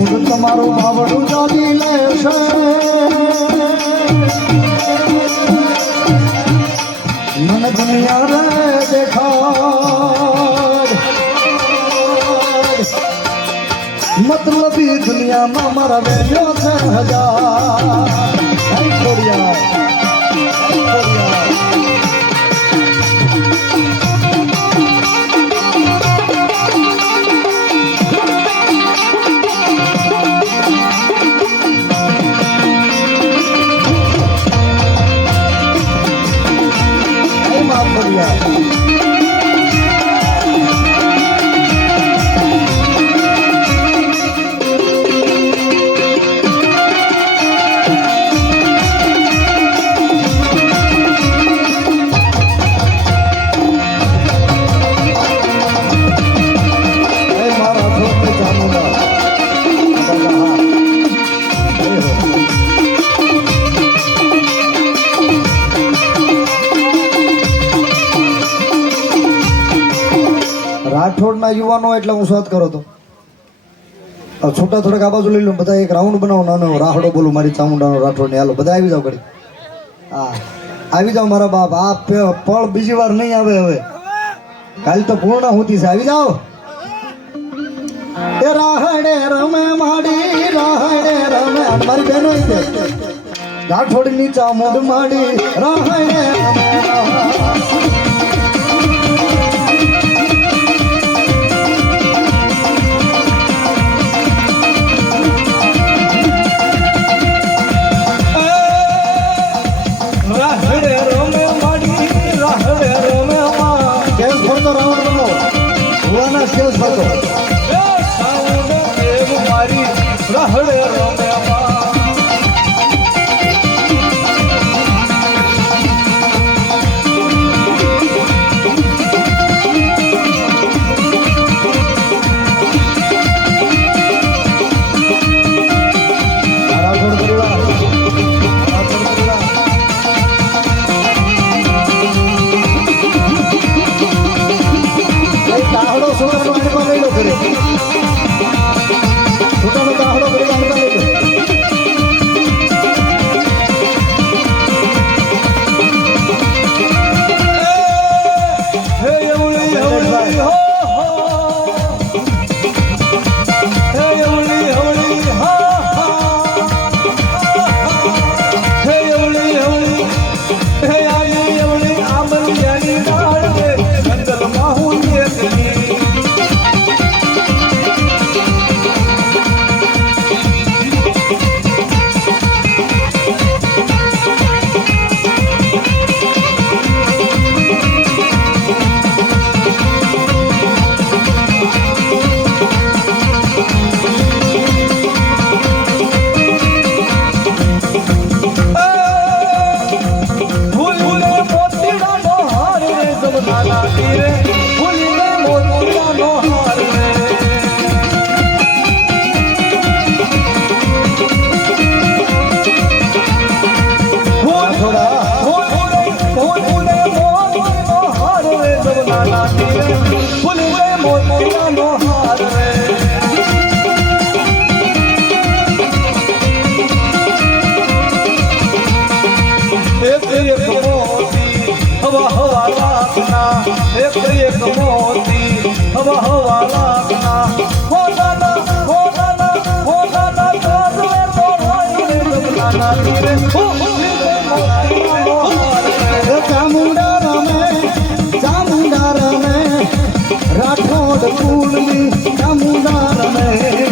મુદ તમારું બાવડું જાગી લેશે મને દુનિયા રે દેખાડ મતલબી દુનિયામાં મારા વેલ્યો છે હજાર છોડિયા રાઠોડના યુવાનો એટલે હું શોધ કરો તો છૂટા થોડાક આ બાજુ લઈ લો બધા એક રાઉન્ડ બનાવો નાનો રાહડો બોલું મારી ચામુંડાનો રાઠોડ ને હાલો બધા આવી જાવ ઘડી હા આવી જાવ મારા બાપ આ પળ બીજી વાર નહીં આવે હવે કાલ તો પૂર્ણ હોતી છે આવી જાવ એ રાહડે રમે માડી રાહડે રમે મારી બહેનો રાઠોડ ની ચામુંડ માડી રાહડે રમે રાઠોડ કુળની ચામુંડા રમે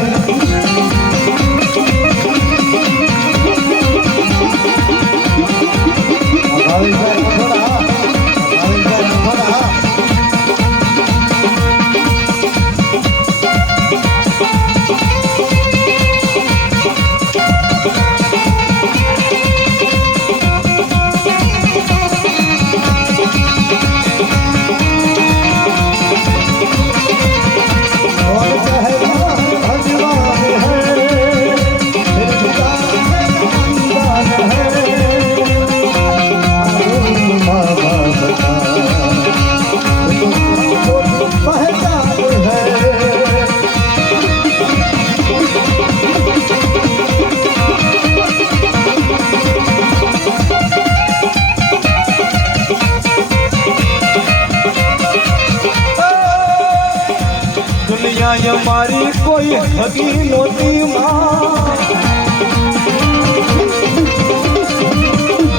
ન્યાય મારી કોઈ હકી નહોતી માં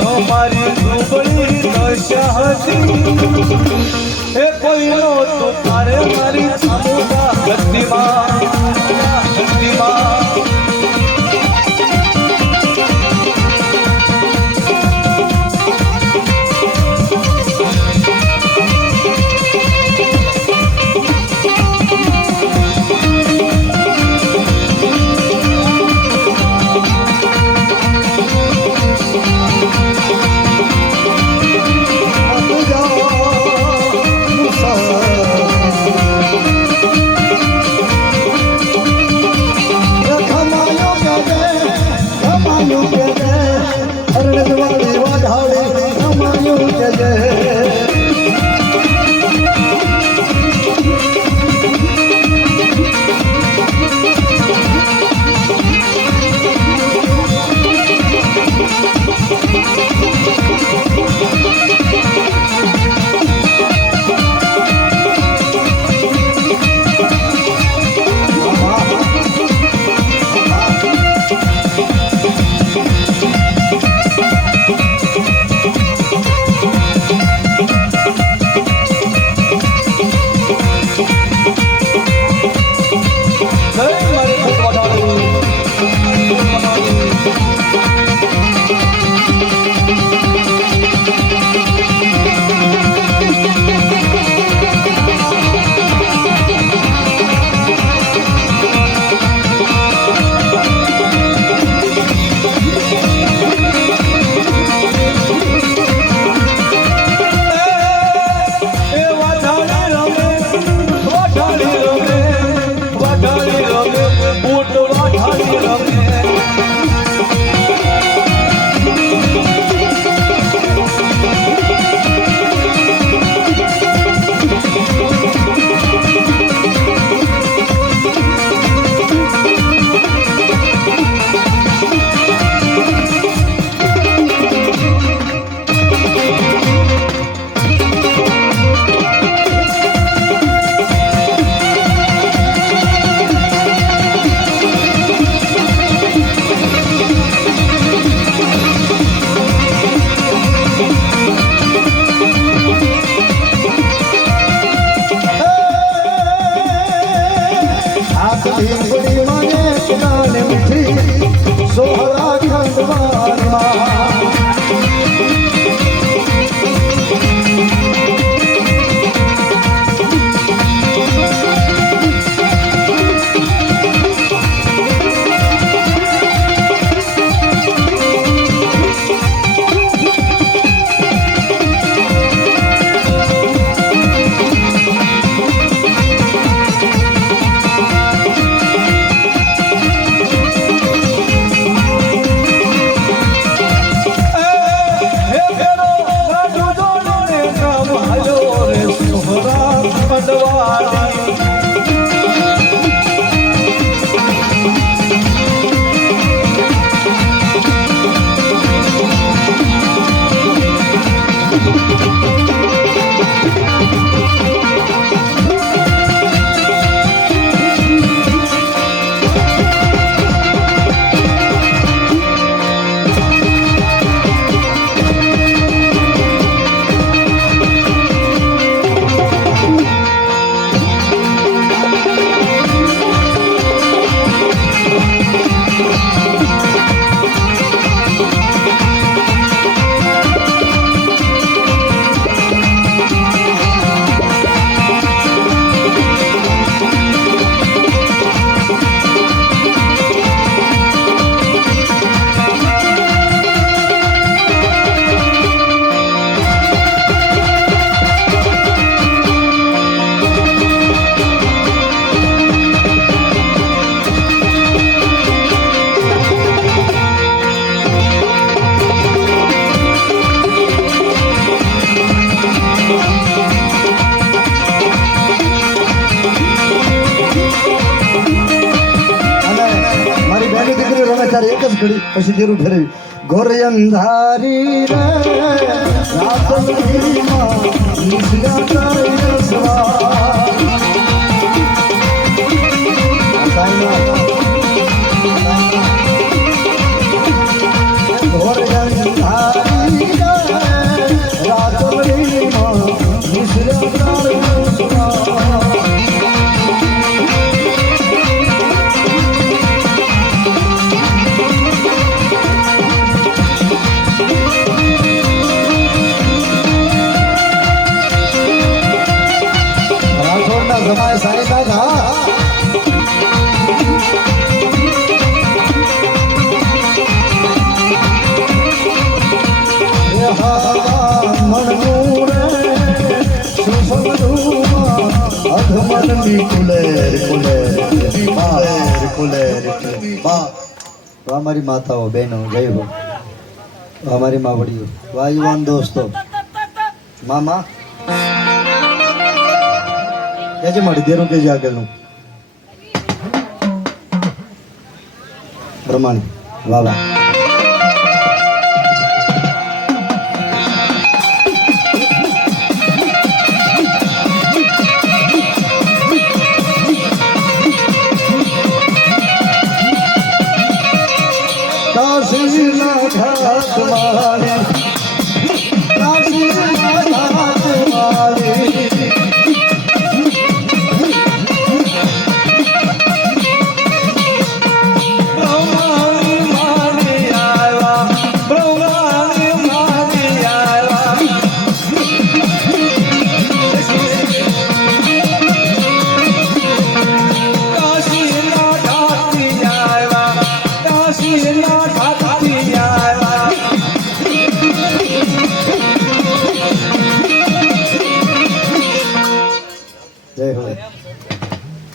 અમારી દુબળી દશા હતી એ કોઈ નહોતું તારે મારી ચામુંડા ગતિમાં ઘડી પછી દેરું ફેરવી ઘોર અંધારી રે રાતમાં નિસગાતા સવાર મારા જમાય સાઈનાથ હા અમારી માતાઓ બહેનો જય હો અમારી માવડીઓ વાયુવાન દોસ્તો મામા કેજે મારી દેરું કેજે આગળનું પ્રમાણે વાવા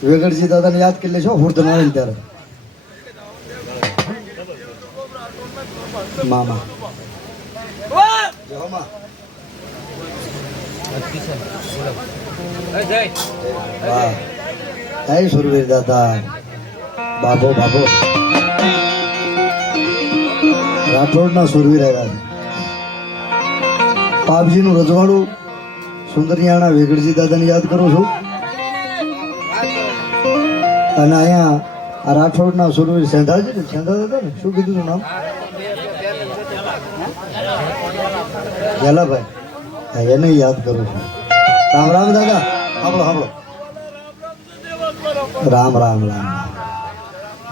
વેગડજી દાદાને યાદ કરી લેશો હુર્દન આવે ને ત્યારે મામા જય મા વાહ જય સુરવીર દાદા બાબો બાબો રાઠોડના સુરવીર આવ્યા છે પાપજીનું રજવાડું સુંદરિયાણા વેગડજી દાદાને યાદ કરું છું અને અહીંયા આ રાઠોડના સુરવીર સેંધાજી ને સેંધા હતા ને શું કીધું તું નામ ગેલાભાઈ હા એને યાદ કરું છું રામ રામ દાદા સાંભળો સાંભળો રામ રામ રામ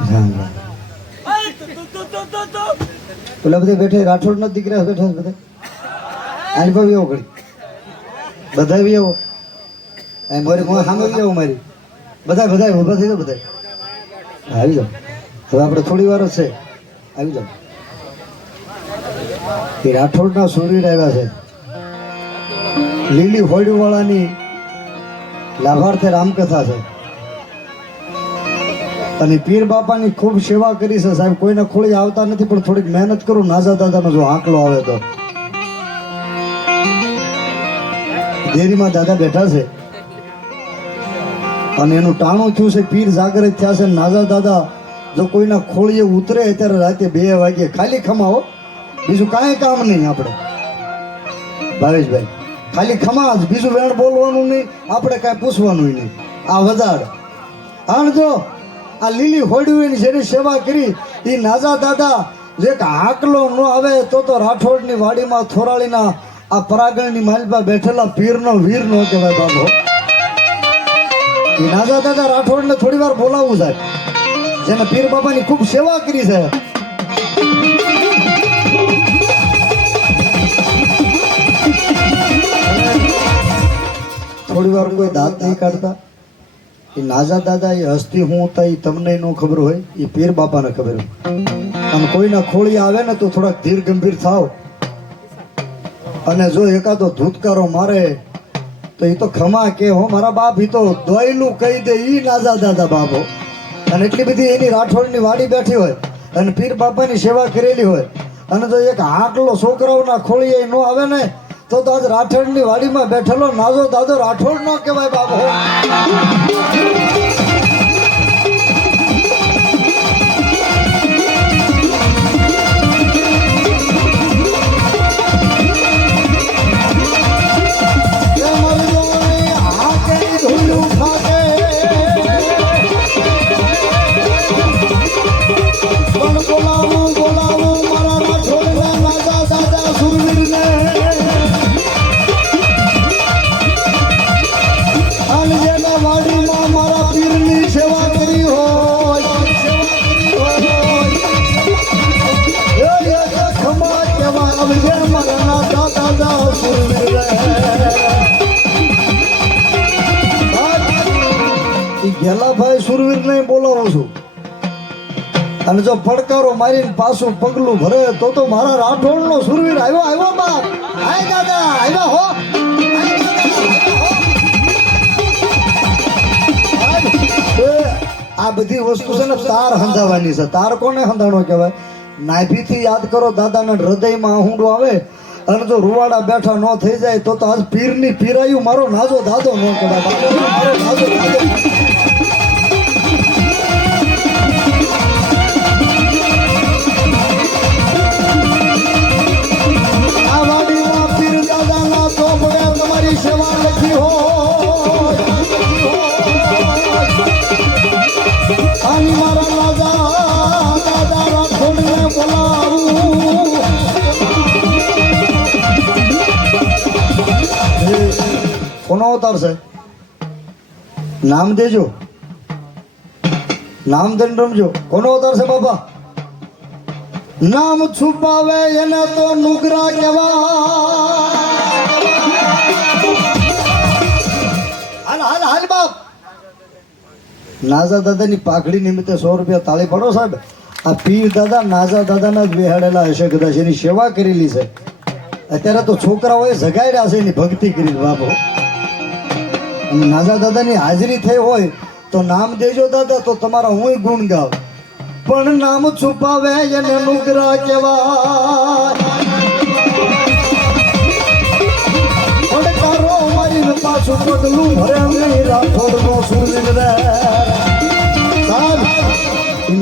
રામ રામ પેલા બધા બેઠે રાઠોડના દીકરા બેઠા બધા આની પર આવો ઘડી બધા બી આવો મારી મોં સામે બી આવો મારી બધા બધા ઊભા થઈ જાઓ બધા આવી જાઓ હવે આપણે થોડી વાર જ છે આવી જાઓ એ રાઠોડના સુરવીર આવ્યા છે લીલી હોડીવાળાની લાભાર્થે રામકથા છે અને પીર બાપાની ખૂબ સેવા કરી છે સાહેબ કોઈને ખોળી આવતા નથી પણ થોડીક મહેનત કરું નાઝા દાદાનો જો આંકલો આવે તો દેરીમાં દાદા બેઠા છે અને એનું ટાણું થયું છે પીર જાગૃત થયા છે નાઝા દાદા જો કોઈના ખોળીએ ઉતરે ત્યારે રાતે 2 વાગે ખાલી ખમાવો બીજું કાંઈ કામ નહીં આપણે ભાવેશભાઈ ખાલી ખમા જ બીજું વેણ બોલવાનું નહીં આપણે કાંઈ પૂછવાનું નહીં આ વજાડ આણ જો આ લીલી હોડીઓની જેની સેવા કરી એ નાઝા દાદા જે હાકલો ન આવે તો રાઠોડની વાડીમાં થોરાળીના આ પરાગણની માલપા બેઠેલા પીરનો વીર નો કહેવાય બાબો એ નાઝા દાદા રાઠોડને થોડી વાર બોલાવવું સાહેબ જેને પીર બાબાની ખૂબ સેવા કરી છે થોડી વાર કોઈ દાંત નહીં કાઢતા એ નાઝા દાદા એ હસ્તી હું હતા એ તમને ન ખબર હોય એ પીર બાપાને ખબર હોય અને કોઈના ખોળી આવે ને તો થોડાક ધીર ગંભીર થાવ અને જો એકાદો ધૂતકારો મારે તો એ તો ખમા કે હો મારા બાપ એ તો દોયલું કહી દે ઈ નાઝા દાદા બાપો અને એટલી બધી એની રાઠોડની વાડી બેઠી હોય અને પીર બાપાની સેવા કરેલી હોય અને જો એક હાકલો છોકરાઓના ખોળીએ ન આવે ને તો આજ રાઠોડની વાડીમાં બેઠેલો નાઝો દાદો રાઠોડ નો કહેવાય બાપો એ ગેલાભાઈ સુરવીરને બોલાવું છું અને જો પડકારો મારીને પાછું પગલું ભરે તો મારા રાઠોડનો સુરવીર આવ્યો બાપ આય દાદા આવ્યા હો આ બધી વસ્તુ છે ને તાર હંધાવાની છે. તાર કોને હંધાણો કહેવાય? નાભીથી યાદ કરો દાદાના હૃદયમાં આહુંડો આવે અને જો રૂવાડા બેઠા ન થઈ જાય તો આજ પીરની પીરાયું મારો નાજો દાદો ન કહેવાય. મારો નાજો દાદો. આ વાડીમાં પીર દાદાના ચોપડે તમારી સેવા લખી હોય આની મારા રાજા દાદા રાઠોડને બોલાવું. કોનો અવતાર છે? નામ દેજો, નામ દઈને રમજો. કોનો અવતાર છે બાપા? નામ છુપાવે એને તો નુગરા કહેવાય. હાલ હાલ બાપ. નાઝા દાદાની પાઘડી નિમિત્તે 100 રૂપિયા તાળી પાડો સાહેબ. આ પીર દાદા નાઝા દાદાના જ બેહાડેલા હશે કદાચ, એની સેવા કરેલી છે. અત્યારે તો છોકરાઓએ જગાડ્યા છે એની ભક્તિ કરી બાપો. અને નાઝા દાદાની હાજરી થઈ હોય તો નામ દેજો દાદા, તો તમારા હું ગુણ ગાવ. પણ નામ છુપાવે એને નુગરા કહેવાય. પડકારો મારીને પાછું પગલું ભરે નહીં રાઠોડનો સુરવીર રે.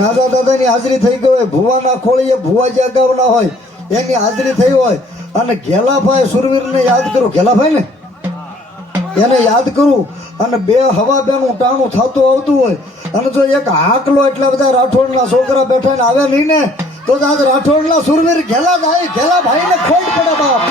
નાઝા દાદાની હાજરી થઈ ગઈ હોય, ભુવાના ખોળીએ ભુવાજી અગાઉના હોય એની હાજરી થઈ હોય અને ઘેલાભાઈ સુરવીરને યાદ કરું, ઘેલાભાઈ ને એને યાદ કરું અને બે હવા બેનું ટાણું થતું આવતું હોય અને જો એક હાકલો એટલા બધા રાઠોડના છોકરા બેઠા ને આવે નહીં ને તો આજ રાઠોડના સુરવીર ઘેલા ભાઈને ખોટ પડે બાપ.